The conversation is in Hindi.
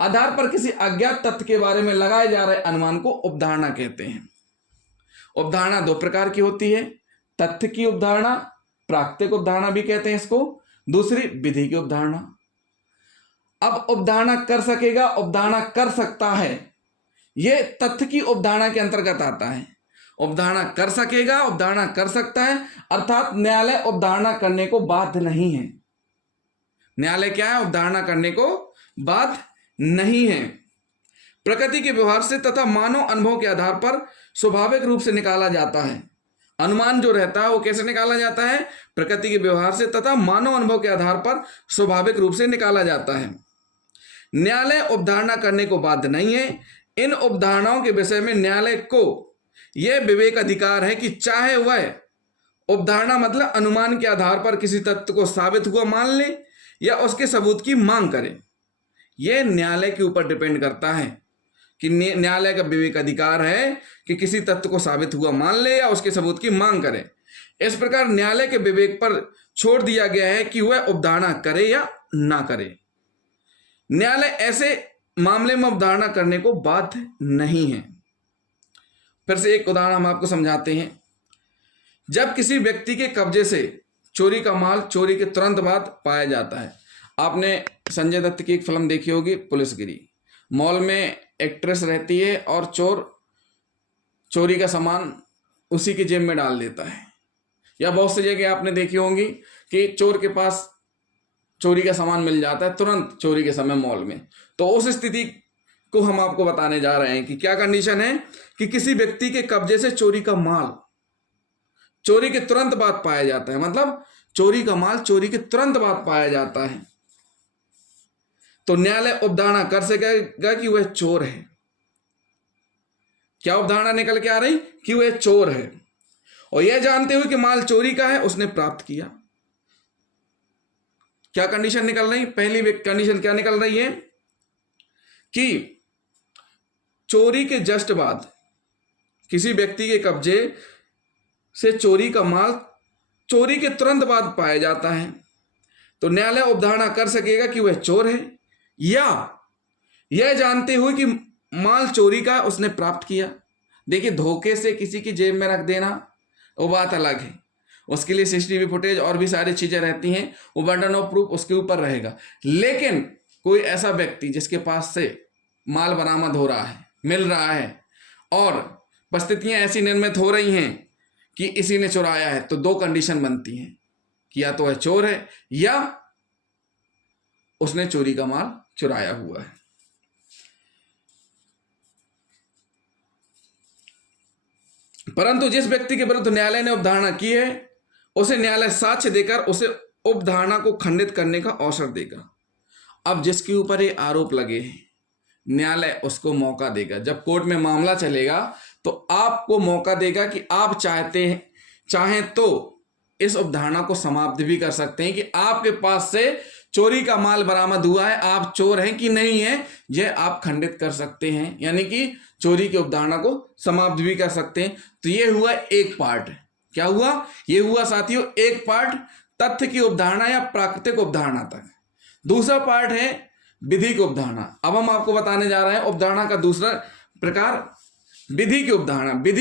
आधार पर किसी अज्ञात तथ्य के बारे में लगाए जा रहे अनुमान को उपधारणा कहते हैं। उपधारणा दो प्रकार की होती है, तथ्य की उपधारणा, प्राकृतिक उपधारणा भी कहते हैं इसको, दूसरी विधि की उपधारणा। अब उपधारणा कर सकेगा, उपधारणा कर सकता है, यह तथ्य की उपधारणा के अंतर्गत आता है। उपधारणा कर सकेगा, उपधारणा कर सकता है, अर्थात न्यायालय उपधारणा करने को बाध्य नहीं है। न्यायालय क्या है? उपधारणा करने को बाध्य नहीं है। प्रकृति के व्यवहार से तथा मानव अनुभव के आधार पर स्वाभाविक रूप से निकाला जाता है। अनुमान जो रहता है वो कैसे निकाला जाता है? प्रकृति के व्यवहार से तथा मानव अनुभव के आधार पर स्वाभाविक रूप से निकाला जाता है। न्यायालय उपधारणा करने को बाध्य नहीं है। इन उपधारणाओं के विषय में न्यायालय को यह विवेक अधिकार है कि चाहे वह उपधारणा मतलब अनुमान के आधार पर किसी तथ्य को साबित हुआ मान ले या उसके सबूत की मांग करे। यह न्यायालय के ऊपर डिपेंड करता है कि न्यायालय का विवेक अधिकार है कि किसी तथ्य को साबित हुआ मान ले या उसके सबूत की मांग करे। इस प्रकार न्यायालय के विवेक पर छोड़ दिया गया है कि वह उपधारणा करे या ना करे। न्यायालय ऐसे मामले में उपधारणा करने को बाध्य नहीं है। फिर से एक उदाहरण हम आपको समझाते हैं। जब किसी व्यक्ति के कब्जे से चोरी का माल चोरी के तुरंत बाद पाया जाता है। आपने संजय दत्त की एक फिल्म देखी होगी, पुलिसगिरी। मॉल में एक्ट्रेस रहती है और चोर चोरी का सामान उसी की जेब में डाल देता है। या बहुत सी जगह आपने देखी होंगी कि चोर के पास चोरी का सामान मिल जाता है तुरंत चोरी के समय मॉल में। तो उस स्थिति को हम आपको बताने जा रहे हैं कि क्या कंडीशन है कि किसी व्यक्ति के कब्जे से चोरी का माल चोरी के तुरंत बाद पाया जाता है, मतलब चोरी का माल चोरी के तुरंत बाद पाया जाता है, तो न्यायालय उपधारणा कर सकेगा कि वह चोर है। क्या उपधारणा निकल के आ रही? कि वह चोर है और यह जानते हुए कि माल चोरी का है उसने प्राप्त किया। क्या कंडीशन निकल रही? पहली कंडीशन क्या निकल रही है कि चोरी के जस्ट बाद किसी व्यक्ति के कब्जे से चोरी का माल चोरी के तुरंत बाद पाया जाता है, तो न्यायालय उपधारणा कर सकेगा कि वह चोर है, या यह जानते हुए कि माल चोरी का उसने प्राप्त किया। देखिए, धोखे से किसी की जेब में रख देना वो बात अलग है, उसके लिए सीसीटीवी फुटेज और भी सारी चीजें रहती हैं, वो बर्डन ऑफ प्रूफ उसके ऊपर रहेगा। लेकिन कोई ऐसा व्यक्ति जिसके पास से माल बरामद हो रहा है, मिल रहा है और परिस्थितियां ऐसी निर्मित हो रही हैं कि इसी ने चुराया है, तो दो कंडीशन बनती हैं कि या तो वह चोर है या उसने चोरी का माल चुराया हुआ है। परंतु जिस व्यक्ति के विरुद्ध न्यायालय ने उपधारणा की है उसे न्यायालय साक्ष्य देकर उसे उपधारणा को खंडित करने का अवसर देगा। अब जिसके ऊपर ये आरोप लगे हैं न्यायालय उसको मौका देगा। जब कोर्ट में मामला चलेगा तो आपको मौका देगा कि आप चाहें तो इस उपधारणा को समाप्त भी कर सकते हैं कि आपके पास से चोरी का माल बरामद हुआ है, आप चोर हैं कि नहीं है, यह आप खंडित कर सकते हैं, यानी कि चोरी की उपधारणा को समाप्त भी कर सकते हैं। तो ये हुआ एक पार्ट। क्या हुआ? ये हुआ साथियों एक पार्ट तथ्य की उपधारणा या प्राकृतिक उपधारणा तक। दूसरा पार्ट है विधि की उपधारणा। अब हम आपको बताने जा रहे हैं उपधारणा का दूसरा प्रकार, विधि की उपधारणा। विधि